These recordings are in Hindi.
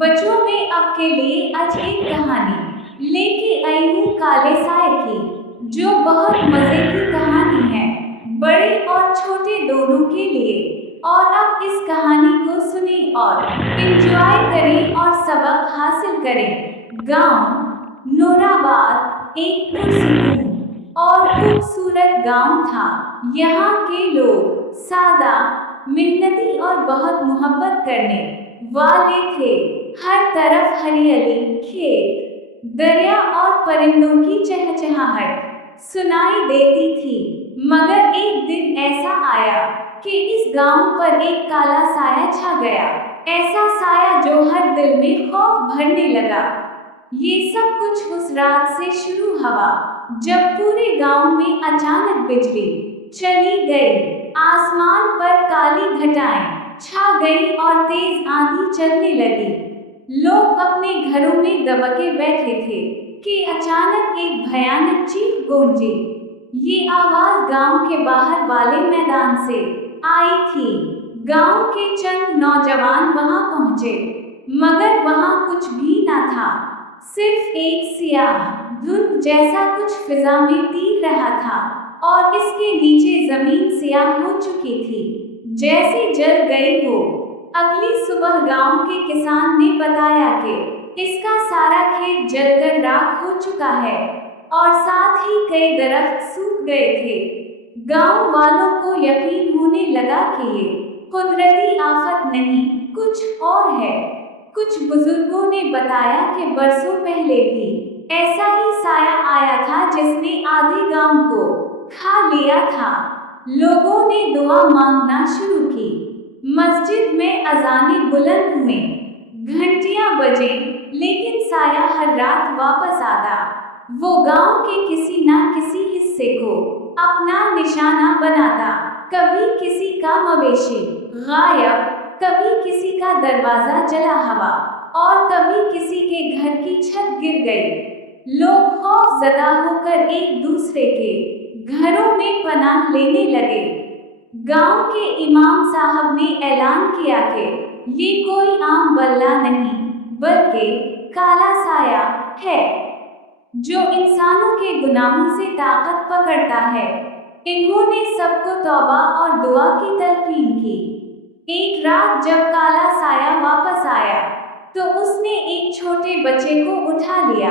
बच्चों में आपके लिए आज एक कहानी लेके आई हूँ काले साए की, जो बहुत मजे की कहानी है, बड़े और छोटे दोनों के लिए। और अब इस कहानी को सुनें और एंजॉय करें और सबक हासिल करें। गांव नूराबाद एक पुरसुकून और खूबसूरत गांव था। यहाँ के लोग सादा, मेहनती और बहुत मोहब्बत करने वाले थे। हर तरफ हरियाली, खेत, दरिया और परिंदों की चहचहाहट सुनाई देती थी। मगर एक दिन ऐसा आया कि इस गांव पर एक काला साया छा गया। ऐसा साया जो हर दिल में खौफ भरने लगा। ये सब कुछ उस रात से शुरू हुआ जब पूरे गांव में अचानक बिजली चली गई। आसमान पर काली घटाएं छा गई और तेज आंधी चलने लगी। लोग अपने घरों में दबके बैठे थे कि अचानक एक भयानक चीख गूंजी। ये आवाज गांव के बाहर वाले मैदान से आई थी। गांव के चंद नौजवान वहां पहुंचे, मगर वहां कुछ भी न था। सिर्फ एक सियाह धुंध जैसा कुछ फिजा में तीर रहा था और इसके नीचे जमीन सियाह हो चुकी थी, जैसे जल गई हो। अगली सुबह गांव के किसान ने बताया कि इसका सारा खेत जलकर राख हो चुका है और साथ ही कई दरख्त सूख गए थे। गांव वालों को यकीन होने लगा कि ये कुदरती आफत नहीं, कुछ और है। कुछ बुजुर्गों ने बताया कि बरसों पहले भी ऐसा ही साया आया था जिसने आधे गांव को खा लिया था। लोगों ने दुआ मांगना शुरू की। मस्जिद में अजानें बुलंद हुई, घंटियां बजें, लेकिन साया हर रात वापस आता। वो गांव के किसी ना किसी हिस्से को अपना निशाना बनाता। कभी किसी का मवेशी गायब, कभी किसी का दरवाजा जला हुआ और कभी किसी के घर की छत गिर गई। लोग खौफजदा होकर एक दूसरे के घरों में पनाह लेने लगे। गांव के इमाम साहब ने ऐलान किया कि ये कोई आम बल्ला नहीं, बल्कि काला साया है, जो इंसानों के गुनाहों से ताकत पकड़ता है। इन्होंने सबको तौबा और दुआ की तलकीन की। एक रात जब काला साया वापस आया, तो उसने एक छोटे बच्चे को उठा लिया।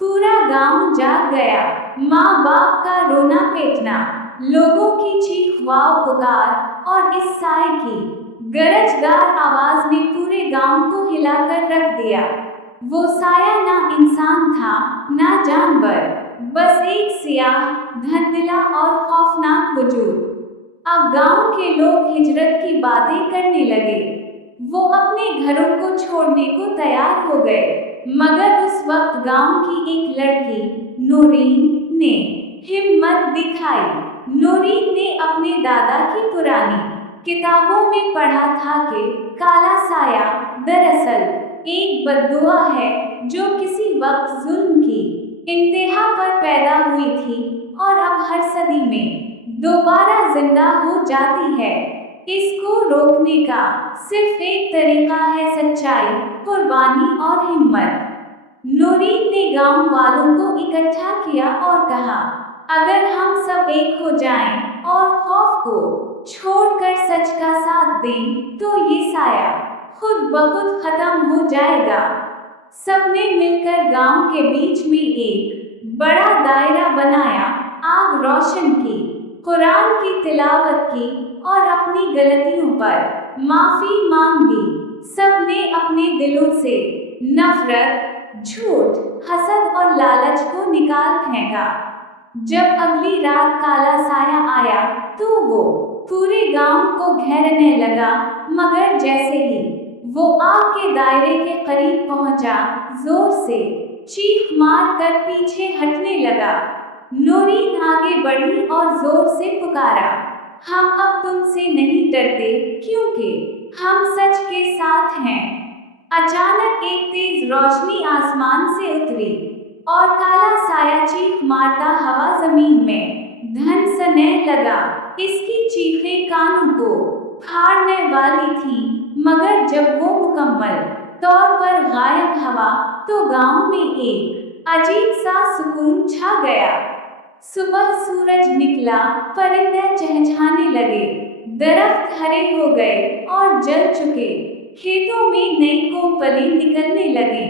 पूरा गांव जाग गया। माँ बाप का रोना पीटना, लोगों की चीख वाव पुकार और इस साए की गरजदार आवाज ने पूरे गांव को हिलाकर रख दिया। वो साया ना इंसान था, ना जानवर, बस एक सियाह, धंधला और खौफनाक वजूद। अब गांव के लोग हिजरत की बातें करने लगे। वो अपने घरों को छोड़ने को तैयार हो गए, मगर उस वक्त गांव की एक लड़की नूरीन ने हिम्मत दिखाई। नूरीन ने अपने दादा की पुरानी किताबों में पढ़ा था कि काला साया दरअसल एक बद्दुआ है जो किसी वक्त जुल्म की इंतहा पर पैदा हुई थी और अब हर सदी में दोबारा जिंदा हो जाती है। इसको रोकने का सिर्फ एक तरीका है सच्चाई, कुर्बानी और हिम्मत। नूरीन ने गांव वालों को इकट्ठा किया और कहा, अगर हम सब एक हो जाएं और खौफ को छोड़कर सच का साथ दें, तो ये साया खुद ब खुद खत्म हो जाएगा। सबने मिलकर गांव के बीच में एक बड़ा दायरा बनाया, आग रोशन की, कुरान की तिलावत की और अपनी गलतियों पर माफी मांगी। सबने अपने दिलों से नफरत, झूठ, हसद और लालच को निकाल फेंका। जब अगली रात काला साया आया, तो वो पूरे गांव को घेरने लगा, मगर जैसे ही वो आग के दायरे के करीब पहुंचा, जोर से चीख मार कर पीछे हटने लगा। नूरीन आगे बढ़ी और जोर से पुकारा, हम अब तुमसे नहीं डरते, क्योंकि हम सच के साथ हैं। अचानक एक तेज रोशनी आसमान से उतरी और काला साया चीख मारता हवा जमीन में धंसने लगा। इसकी चीखें कानों को फाड़ने वाली थी, मगर जब वो मुकम्मल तौर पर हुआ तो गांव में एक अजीब सा सुकून छा गया। सुबह सूरज निकला, परिंदे चहचहाने लगे, दरख्त हरे हो गए और जल चुके, खेतों में नई कोपली निकलने लगे।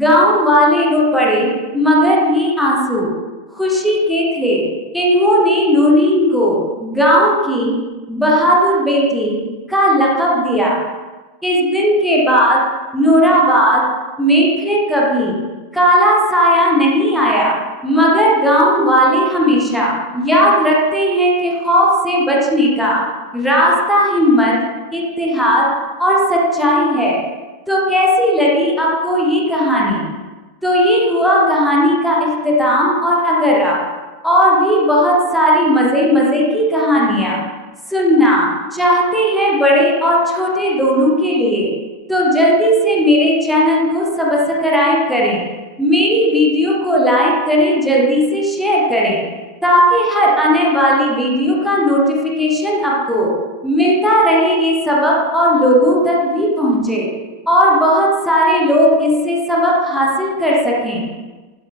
गांव वाले रो पड़े, मगर ये आंसू खुशी के थे। इन्होंने नूरीन को गांव की बहादुर बेटी का लक़ब दिया। इस दिन के बाद नूराबाद में फिर कभी काला साया नहीं आया, मगर गांव वाले हमेशा याद रखते हैं कि खौफ से बचने का रास्ता हिम्मत, इत्तेहाद और सच्चाई है। तो कैसी लगी आपको ये कहानी? तो ये हुआ कहानी का इख्तिताम, और अगर आप और भी बहुत सारी मज़े की कहानियाँ सुनना चाहते हैं बड़े और छोटे दोनों के लिए, तो जल्दी से मेरे चैनल को सब्सक्राइब करें, मेरी वीडियो को लाइक करें, जल्दी से शेयर करें, ताकि हर आने वाली वीडियो का नोटिफिकेशन आपको मिलता रहे, ये सबक और लोगों तक भी पहुँचे और बहुत सारे लोग इससे सबक हासिल कर सकें।